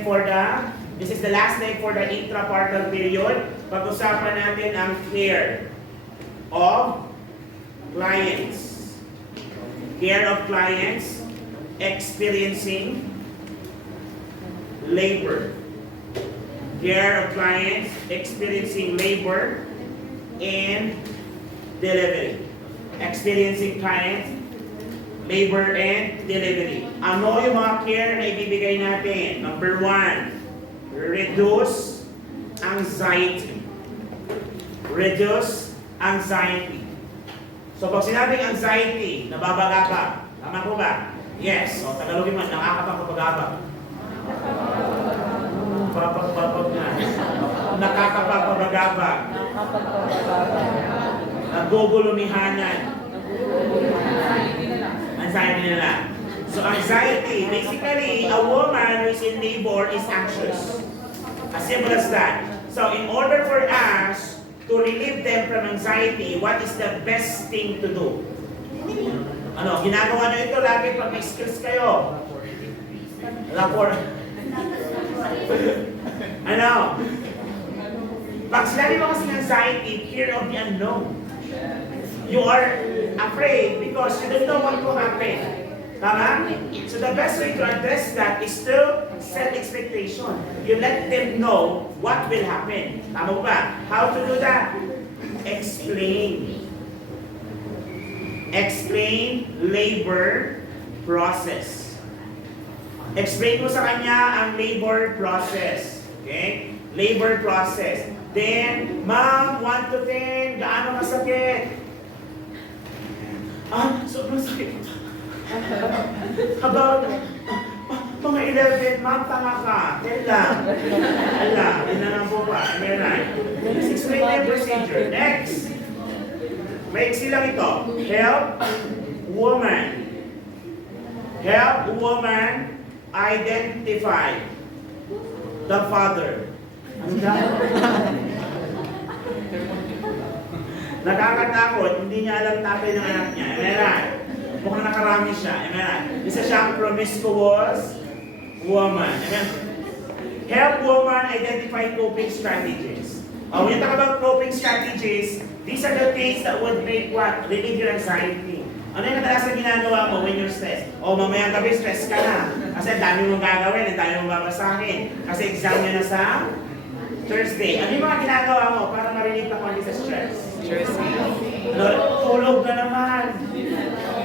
leg this is the last leg for the intrapartal period. Pag-usapan natin ang care of clients. Care of clients experiencing labor. Care of clients experiencing labor and delivery. Experiencing clients, labor and delivery. Ano yung mga care na ibibigay natin? Number 1, reduce anxiety. Reduce anxiety. So pag sinabing anxiety, nababaga ka. Tama po ba? Yes. So Tagalogin man, nakakapagpapagabag. Papagpapag na. Nakakapagpapagabag. Nagugulumihanan. Anxiety na lang. So anxiety, basically, a woman who is in labor is anxious. As simple as that. So in order for us to relieve them from anxiety, what is the best thing to do? Ano, ginagawa nyo ito lagi pag may skills kayo. Lapor. Ano? Pag sinabi mo kasi anxiety, fear of the unknown. You are afraid because you don't know what will happen. Tama? So the best way to address that is to set expectation. You let them know what will happen. Tama ba? How to do that? Explain. Explain labor process. Explain mo sa kanya ang labor process. Okay? Labor process. Then, ma'am, 1 to 10, gaano kasakit? Sobrang sakit. About, mga 11, ma'am, tanga ka. 10 lang. Ala, yun na lang po ba? Meron. Let's explain the procedure. Next. Maiksi lang ito. Help woman. Help woman identify the father. Ano ka? Nakakatakot, hindi niya alam tatay ng anak niya. Meron. Mukhang nakarami siya. Amen. Isa siyang promiscuous woman. Amen. Help woman identify coping strategies. When you talk about coping strategies, these are the things that would make what? Relieve your anxiety. Ano yung kadalasan ginagawa mo when you're stressed? Mamayang gabi, stress ka na. Kasi dami mong gagawin, ang dami mong babasahin. Kasi exam nyo na sa Thursday. Ano yung mga ginagawa mo para ma-relieve ka konti sa stress? Tulog na naman.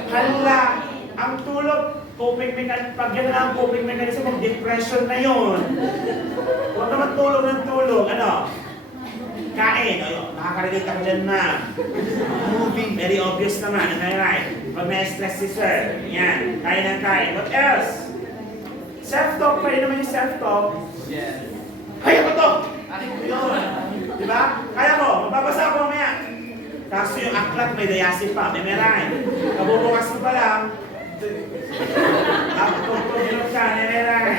Hala, ang tulog, coping mechanism, pag yan na ang coping mechanism, depression na yun. Huwag naman tulog ng tulog. Ano? Kain. Nakaka-relate ako dyan na. Movie. Very obvious naman. Am I right? Pag may stress si sir. Yan. Kain ng kain. What else? Self-talk. Pwede naman yung self-talk. Yes. Kaya ko to! Yun. Diba? Kaya ko. Mababasa ako mamaya. Kaso yung aklat may dayasip pa. May meron. Kabubukas mo pa lang. Tugtog ka. May meron.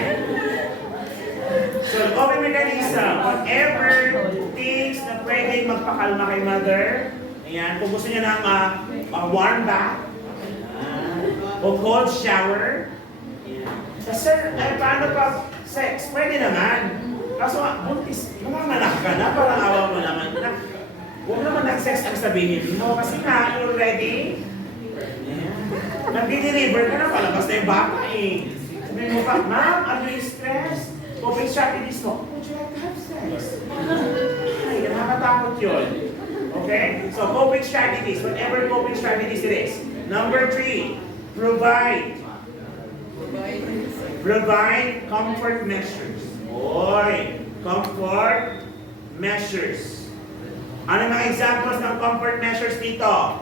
So, the coping mechanism. Whatever things na pwedeng magpakalma kay mother. Ayan. Kung gusto niya ng warm bath. O cold shower. Ayan. Sir, paano pa sex? Pwede naman. Kaso buntis, manganak ka na, parang awa mo naman na. Huwag naman nag-sex ang sabihin mo. Kasi nga, you're ready. Nag-deliver ka na, palabas na yung bata eh. Sabihin mo pa, ma'am, are you stressed? Coping strategies mo. Would you like to have sex? Ay, nakakatakot yun. Okay? So, coping strategies, whatever coping strategies it is. Number 3, provide. Provide comfort measures. Oy, comfort measures. Ano mga examples ng comfort measures dito?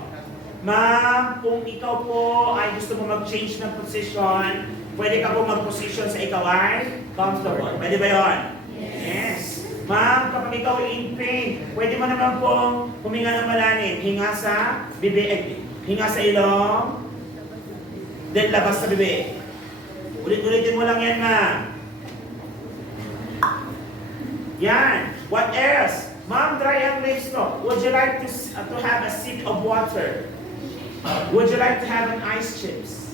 Ma'am, kung ikaw po ay gusto mo mag-change ng position, pwede ka po mag-position sa ikaw ay comfortable. Pwede ba yun? Yes. Ma'am, kapag ikaw ay in pain, pwede mo naman pong huminga ng malalim. Hinga sa bibig, hinga sa ilong, then labas sa bibig. Ulit-ulitin mo lang yan, ma'am. Yan. What else? Ma'am, dry ang lips no. Would you like to have a sip of water? Would you like to have an ice chips?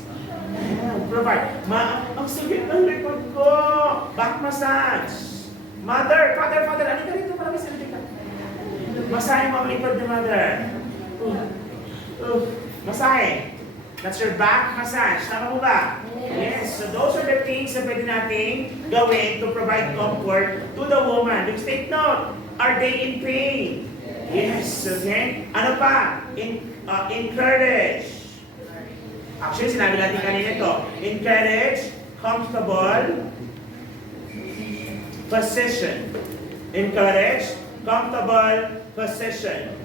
Ayan, provide. Ang sakit ng likod ko. Back massage. Mother, father, ano ka rito para masalita ka? Masahe mo ang likod ni mother. Masahe. That's your back massage. Tama mo ba? Yes. So those are the things na pwede natin gawin to provide comfort to the woman. Just take note. Are they in pain? Yes. Okay. Ano pa? Encourage. Actually, sinabi natin kanina ito. Encourage comfortable position. Encourage comfortable position.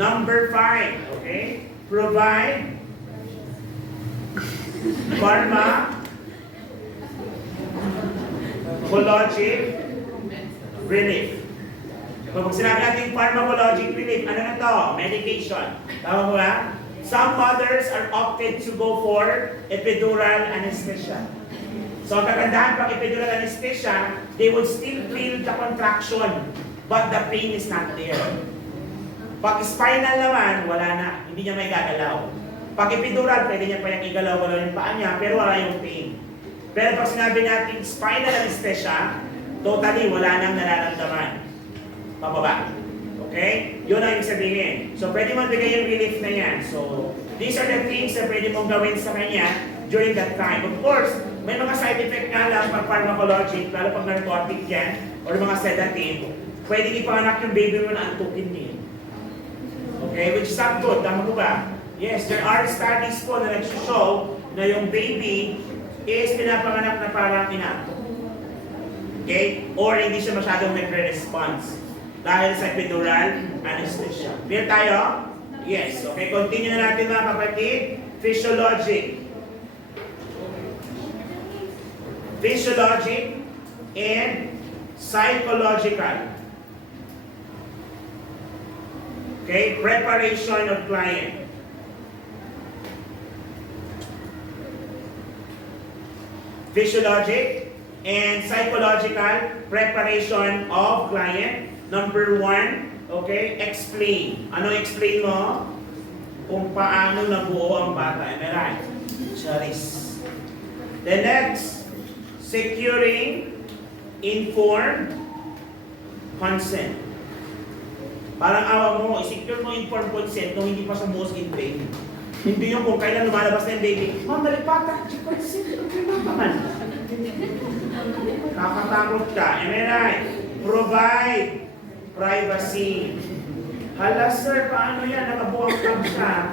Number 5. Okay. Provide pharmacologic relief. Pag sinabi natin pharmacologic relief, ano na to? Medication. Tama mo ba? Some mothers are opted to go for epidural anesthesia. So ang kagandahan pag epidural anesthesia, they would still feel the contraction, but the pain is not there. Pag spinal naman, wala na. Hindi niya may gagalaw. Pag epidural, pwede niya pa yung igalaw-galaw yung paa niya, pero wala yung pain. Pero pag sinabi natin spinal anesthesia, totally wala nang nararamdaman. Pababa. Okay? Yun ang ibig sabihin. So, pwede mo bigay yung relief na yan. So, these are the things na pwede mong gawin sa kanya during that time. Of course, may mga side effect nga lang pag pharmacologic, lalo pag narcotic yan, or mga sedative, pwede ipanganak yung baby mo na antukin niya. Okay? Which is not good. Tama mo ba? Yes, there are studies po na nag-show na yung baby is pinapanganak na parang inantok. Okay? Or hindi siya masyadong nagre-response dahil sa epidural anesthesia. Clear tayo? Yes. Okay, continue na natin mga kapatid. Physiologic. Physiologic and psychological. Okay, preparation of client. Physiologic and psychological preparation of client. Number 1, okay, explain. Ano explain mo? Kung paano nabuo ang bata. Am I right? Charis. The next, securing informed consent. Parang awa mo, i-secure mo informed consent nung hindi pa siya most in pain. Hindi yung kung kailan lumalabas na yung baby, Ma'am, dalipata, consent, okay na naman. Kakatakot ka. Am I right? Provide privacy. Hala sir, paano yan? Nakabuang club siya.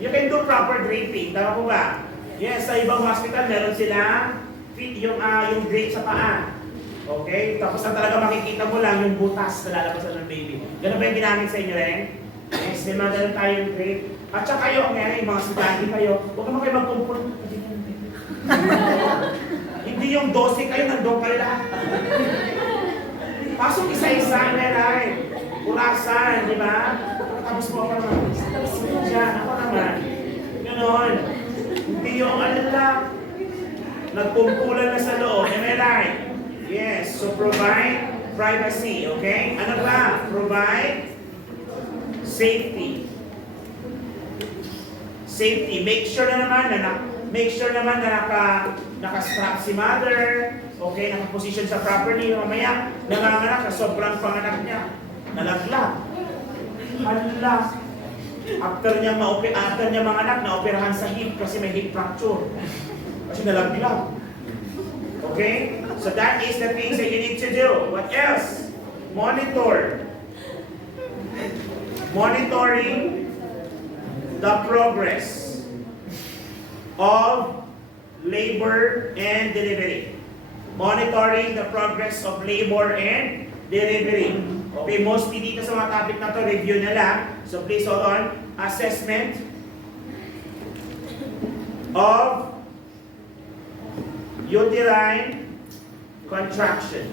You can do proper draping. Tama po ba? Yes, sa ibang hospital, meron sila yung drape sa paa. Okay? Tapos na talaga makikita mo lang yung butas na lalabasan ng baby. Ganun ba yung ginamit sa inyo rin? Yes, may mga ganun tayong drape. At saka kayo, ngayon, mga sudani kayo, huwag naman kayo magkumpul. Hindi yung 12 kayo, nandun kayo lahat. Pasok isa-isa, meron. Urasan, di ba? Tapos mo ako naman, tapos mo dyan, ako naman. Ganon. Hindi yung alala. Nagkumpulan na sa loob, am I right? Yes, so provide privacy, okay? Ano pa? Provide safety. Safety. Make sure na naman na naka-strap si mother, okay, naka-position sa properly, mamaya, nanganganak, sobrang panganak niya, nalaglag. Hala. After niya manganak, naoperahan sa hip kasi may hip fracture. Kasi nalaglag. Okay? So that is the things that you need to do. What else? Monitor. Monitoring the progress of labor and delivery. Monitoring the progress of labor and delivery. Okay, mostly dito sa mga topic na to, review na lang. So please hold on. Assessment of uterine contraction.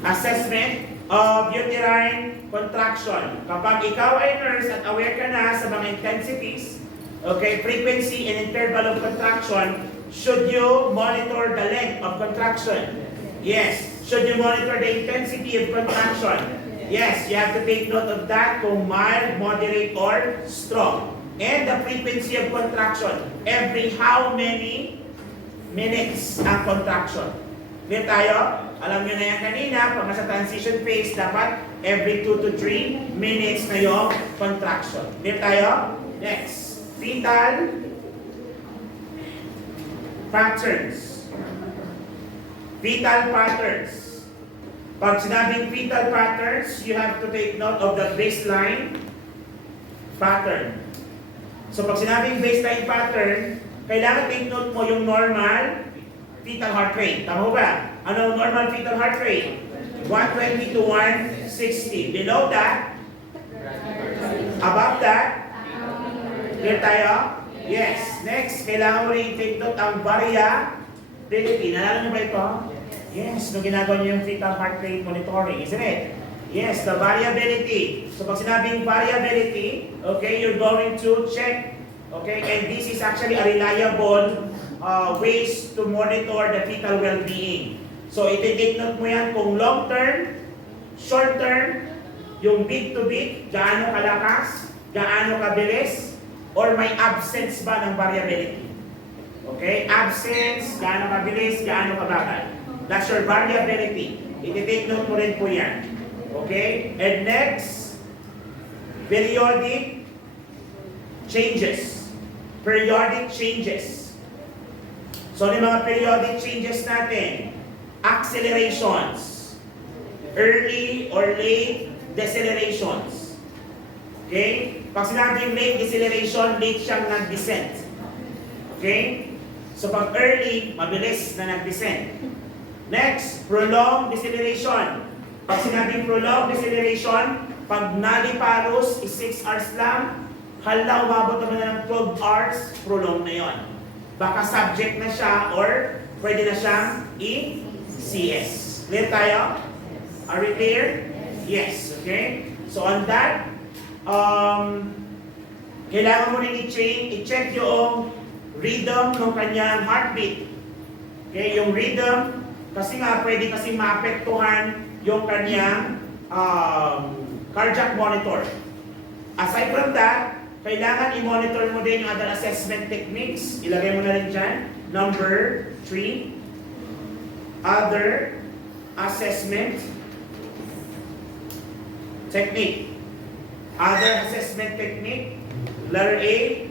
Assessment of uterine contraction. Kapag ikaw ay nurse at aware ka na sa mga intensities, okay, frequency and interval of contraction, should you monitor the length of contraction? Yes. Should you monitor the intensity of contraction? Yes, you have to take note of that kung mild, moderate, or strong. And the frequency of contraction. Every how many minutes ang contraction. Clear tayo? Alam nyo na yan kanina, pag nasa transition phase, dapat every 2 to 3 minutes na yung contraction. Clear tayo? Next. Fetal patterns. Fetal patterns. Pag sinabing fetal patterns, you have to take note of the baseline pattern. So pag sinabing baseline pattern, kailangan take note mo yung normal fetal heart rate. Tama ba? Ano ang normal fetal heart rate? 120 to 160. Below that? Above that? Clear tayo? Yes. Next, kailangan mo rin take note ang variability. Nalala niyo ba ito? Yes, nung ginagawa niyo yung fetal heart rate monitoring, isn't it? Yes, the variability. So pag sinabing variability, okay, you're going to check, okay, and this is actually a reliable ways to monitor the fetal well-being. So iti-take note mo yan kung long term, short term, yung big to big, gaano kalakas, gaano kabilis, or may absence ba ng variability. Okay, absence, gaano kabilis, gaano kabagal. That's your variability. Iti-take note mo rin po yan. Okay? And next, periodic changes. Periodic changes. So, yung mga periodic changes natin, accelerations, early or late decelerations. Okay? Pag sinabing late deceleration, late siyang nag-descent. Okay? So, pag early, mabilis na nag-descent. Next, prolonged deceleration. Pag sinabing prolonged deceleration, pag naliparos is 6 hours lang, hala, umabot naman na ng 12 hours, prolonged na yon. Baka subject na siya or pwede na siyang ECS. Clear tayo? Are we clear? Yes. Okay? So on that, kailangan mo rin i-check yung rhythm ng kanyang heartbeat. Okay? Yung rhythm, kasi nga pwede kasi maapektuhan yung kanyang cardiac monitor. Aside from that, kailangan i-monitor mo din yung other assessment techniques. Ilagay mo na rin dyan. Number 3, other assessment technique. Other assessment technique. Letter A,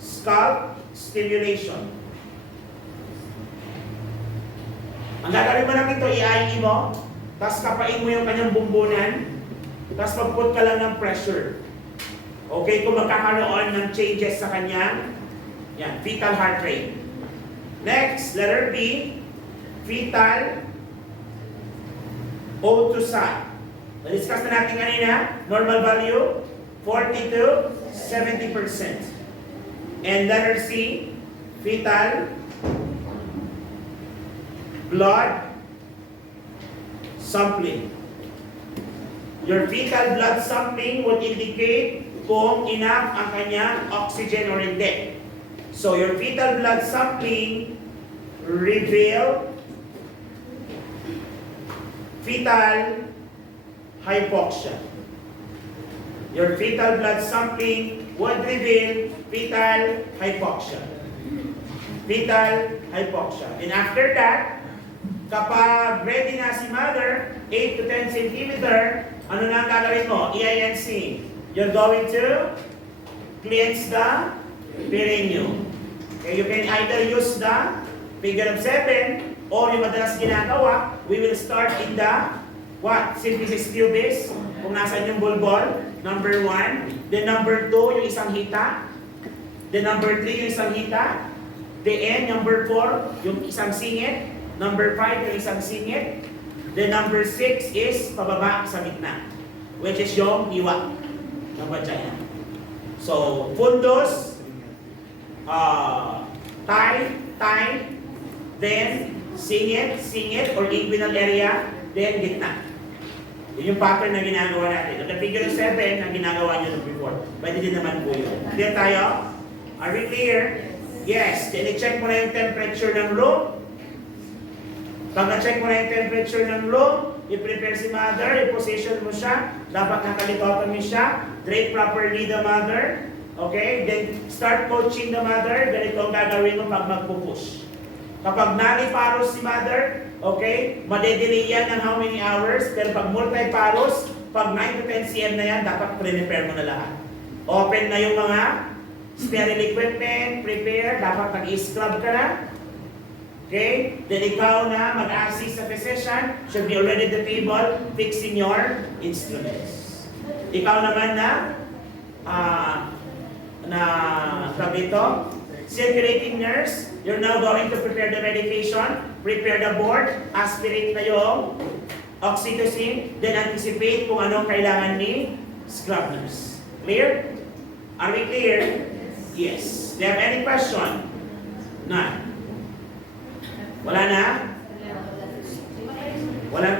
scalp stimulation. Ang gagawin mo lang ito, i-IE mo, tapos kapain mo yung kanyang bumbunan, tapos mag-put ka lang ng pressure. Okay, kung magkakaroon ng changes sa kanyang fetal heart rate. Next, letter B, fetal O2 sat. Na-discuss na natin kanina, normal value, 40 to 70%. And letter C, fetal blood sampling. Your fetal blood sampling would indicate kung enough ang kanyang oxygen or hindi. So your fetal blood sampling reveal fetal hypoxia. Your fetal blood sampling would reveal fetal hypoxia. Fetal hypoxia. And after that, kapag ready na si mother, 8 to 10 cm, ano na ang gagawin mo? EINC. You're going to cleanse the perineum. Okay, you can either use the figure of 7 or yung madalas ginagawa, we will start in the symphysis pubis, kung nasan yung bulbol, number 1. Then number 2, yung isang hita. Then number 3, yung isang hita. Then number 4, yung isang singit. Number 5, yung isang singit. Then number 6 is pababa sa gitna, which is yung iwa ng vagina. So, fundus, thigh, then singit or inguinal area, then gitna. Yun yung pattern na ginagawa natin. The figure of 7 na ginagawa nyo before. Pwede din naman po yun. Clear tayo? Are we clear? Yes. Then i-check mo na yung temperature ng room. Pag na-check mo na yung temperature ng room, i-prepare si mother, i-position mo siya, dapat nakalitotan mo siya, drape properly the mother, Okay? Then, start coaching the mother. Ganito ang gagawin mo pag magpupush. Kapag naniparos si mother, okay, madedelay yan ng how many hours. Pero pag multi-paros, pag 9 to 10 cm na yan, dapat prepare mo na lahat. Open na yung mga sterile equipment, prepare, dapat nag-scrub ka na. Okay? Then ikaw na mag-assist sa physician, should be already at the table, fixing your instruments. Ikaw naman na, sabi ito, circulating nurse, you're now going to prepare the medication, prepare the board, aspirate na yung oxytocin, then anticipate kung anong kailangan ni scrub nurse. Clear? Are we clear? Yes. Do you have any question? None. Wala na? Walang